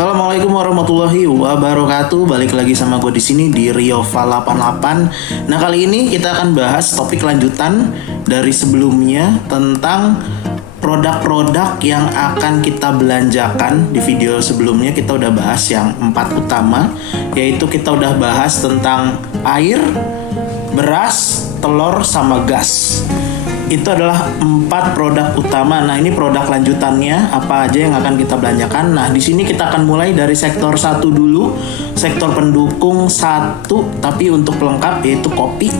Assalamualaikum warahmatullahi wabarakatuh. Balik lagi sama gue di sini di Rioval 88. Nah, kali ini kita akan bahas topik lanjutan dari sebelumnya tentang produk-produk yang akan kita belanjakan. Di video sebelumnya kita udah bahas yang 4 utama, yaitu kita udah bahas tentang air, beras, telur, sama gas. Itu adalah 4 produk utama. Nah, ini produk lanjutannya apa aja yang akan kita belanjakan. Nah, di sini kita akan mulai dari sektor 1 dulu, sektor pendukung 1, tapi untuk pelengkap yaitu kopi.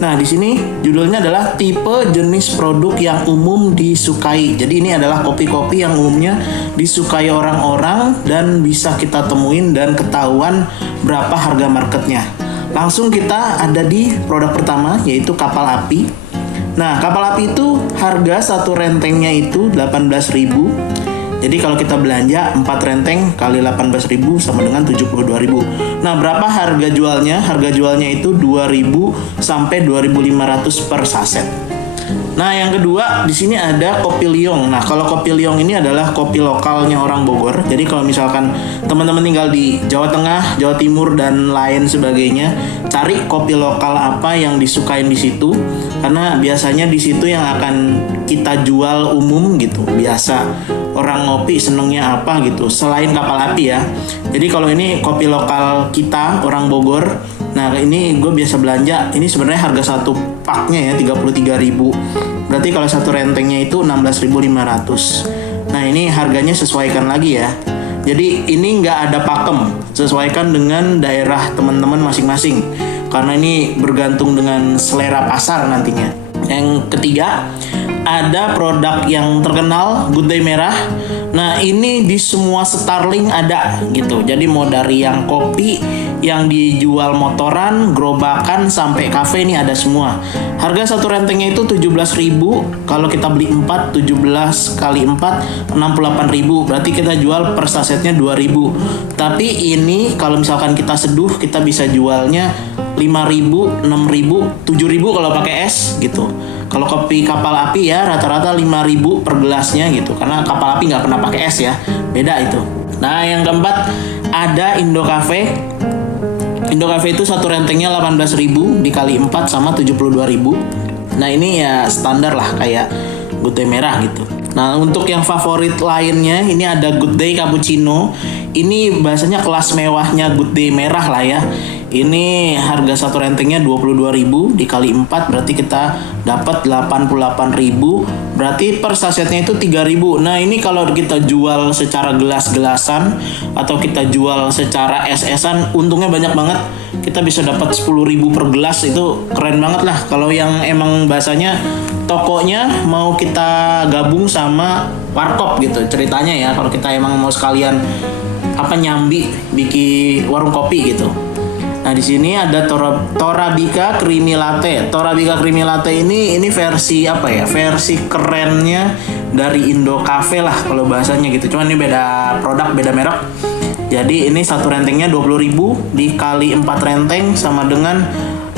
Nah, di sini judulnya adalah tipe jenis produk yang umum disukai. Jadi ini adalah kopi-kopi yang umumnya disukai orang-orang dan bisa kita temuin dan ketahuan berapa harga marketnya. Langsung kita ada di produk pertama yaitu kapal api. Nah, kapal api itu harga satu rentengnya itu 18.000. Jadi kalau kita belanja 4 renteng kali 18.000 sama dengan 72.000. Nah, berapa harga jualnya? Harga jualnya itu 2.000 sampai 2.500 per saset. Nah, yang kedua di sini ada kopi liong. Nah, kalau kopi liong ini adalah kopi lokalnya orang Bogor. Jadi kalau misalkan teman-teman tinggal di Jawa Tengah, Jawa Timur dan lain sebagainya, cari kopi lokal apa yang disukain di situ. Karena biasanya di situ yang akan kita jual umum gitu. Biasa orang ngopi senengnya apa gitu. Selain kapal api ya. Jadi kalau ini kopi lokal kita orang Bogor. Nah, ini gue biasa belanja. Ini sebenarnya harga satu paknya ya 33.000. Berarti kalau satu rentengnya itu 16.500. Nah, ini harganya sesuaikan lagi ya. Jadi ini nggak ada pakem, sesuaikan dengan daerah teman-teman masing-masing. Karena ini bergantung dengan selera pasar nantinya. Yang ketiga, ada produk yang terkenal, Good Day merah. Nah, ini di semua Starling ada gitu. Jadi mau dari yang kopi, yang dijual motoran, gerobakan, sampai kafe ini ada semua. Harga satu rentengnya itu 17.000. Kalau kita beli 4, 17 kali 4, 68.000. Berarti kita jual per sasetnya 2.000. Tapi ini kalau misalkan kita seduh, kita bisa jualnya 5.000, 6.000, 7.000 kalau pakai es gitu. Kalau kopi kapal api ya rata-rata 5.000 per gelasnya gitu. Karena kapal api nggak pernah pakai es ya. Beda itu. Nah, yang keempat ada Indo Cafe. Indo Cafe itu satu rentengnya 18.000 dikali 4 sama 72.000. Nah, ini ya standar lah kayak Good Day merah gitu. Nah, untuk yang favorit lainnya ini ada Good Day Cappuccino. Ini bahasanya kelas mewahnya Good Day merah lah ya. Ini harga satu rentengnya 22.000 dikali 4 berarti kita dapat 88.000. Berarti per sasetnya itu 3.000. Nah, ini kalau kita jual secara gelas-gelasan atau kita jual secara es-esan, untungnya banyak banget. Kita bisa dapat 10.000 per gelas, itu keren banget lah. Kalau yang emang bahasanya tokonya mau kita gabung sama warkop gitu ceritanya ya. Kalau kita emang mau sekalian nyambi bikin warung kopi gitu. Nah, di sini ada Torabika Creamy Latte. Torabika Creamy Latte ini versi versi kerennya dari Indo Cafe lah kalau bahasanya gitu. Cuman ini beda produk, beda merek. Jadi ini satu rentengnya 20.000 dikali 4 renteng sama dengan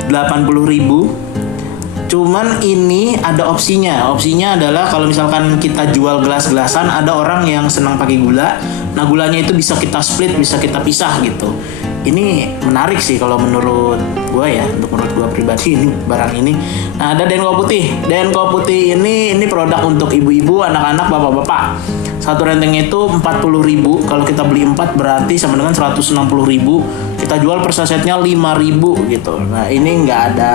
80.000. Cuman ini ada opsinya. Opsinya adalah kalau misalkan kita jual gelas-gelasan, ada orang yang senang pakai gula. Nah, gulanya itu bisa kita split, bisa kita pisah gitu. Ini menarik sih kalau menurut gue ya, menurut gue pribadi ini barang ini. Nah, ada Denko Putih. Denko Putih ini produk untuk ibu-ibu, anak-anak, bapak-bapak. Satu rentengnya itu 40.000. Kalau kita beli 4 berarti sama dengan 160.000. Kita jual per sasetnya 5.000 gitu. Nah, ini nggak ada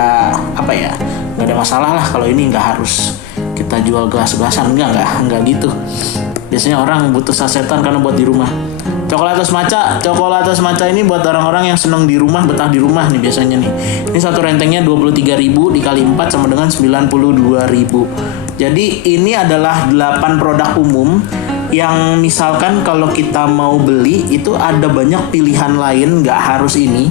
nggak ada masalah lah kalau ini nggak harus kita jual gelas-gelasan, enggak gitu. Biasanya orang butuh sasetan karena buat di rumah. Coklatos Matcha ini buat orang-orang yang seneng di rumah, betah di rumah nih biasanya nih. Ini satu rentengnya 23.000 dikali 4 sama dengan 92.000. Jadi ini adalah 8 produk umum yang misalkan kalau kita mau beli itu ada banyak pilihan lain, nggak harus ini.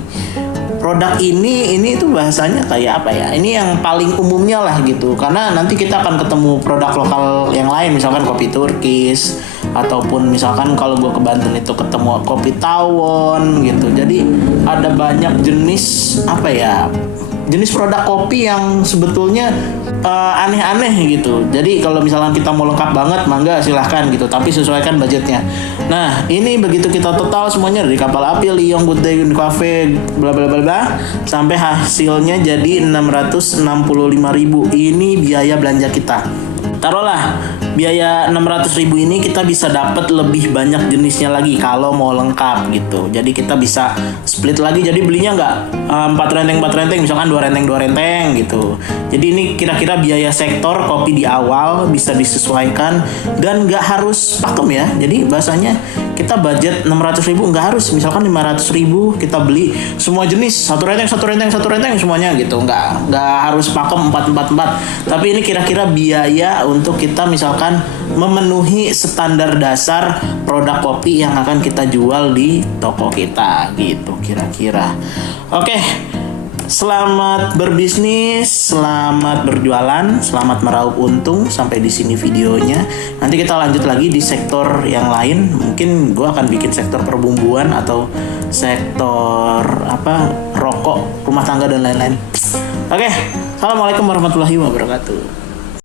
Produk ini itu bahasanya kayak ini yang paling umumnya lah gitu. Karena nanti kita akan ketemu produk lokal yang lain, misalkan kopi Turkis, ataupun misalkan kalau gue ke Banten itu ketemu kopi tawon gitu. Jadi ada banyak jenis jenis produk kopi yang sebetulnya aneh-aneh gitu. Jadi kalau misalnya kita mau lengkap banget, mangga silahkan gitu. Tapi sesuaikan budgetnya. Nah, ini begitu kita total semuanya dari kapal api, Liyong, Good Day Cafe, bla bla bla bla, sampai hasilnya jadi 665.000. Ini biaya belanja kita. Taruhlah biaya 600.000 ini kita bisa dapat lebih banyak jenisnya lagi kalau mau lengkap gitu. Jadi kita bisa split lagi. Jadi belinya nggak 4 renteng, misalkan 2 renteng gitu. Jadi ini kira-kira biaya sektor kopi di awal bisa disesuaikan dan nggak harus pakem ya. Jadi bahasanya kita budget 600.000 nggak harus, misalkan 500.000 kita beli semua jenis, satu renteng semuanya gitu. Nggak harus pakem 4. Tapi ini kira-kira biaya untuk kita misalkan memenuhi standar dasar produk kopi yang akan kita jual di toko kita gitu kira-kira. Oke, selamat berbisnis, selamat berjualan, selamat meraup untung. Sampai di sini videonya. Nanti kita lanjut lagi di sektor yang lain. Mungkin gue akan bikin sektor perbumbuan atau sektor rokok, rumah tangga dan lain-lain. Oke, assalamualaikum warahmatullahi wabarakatuh.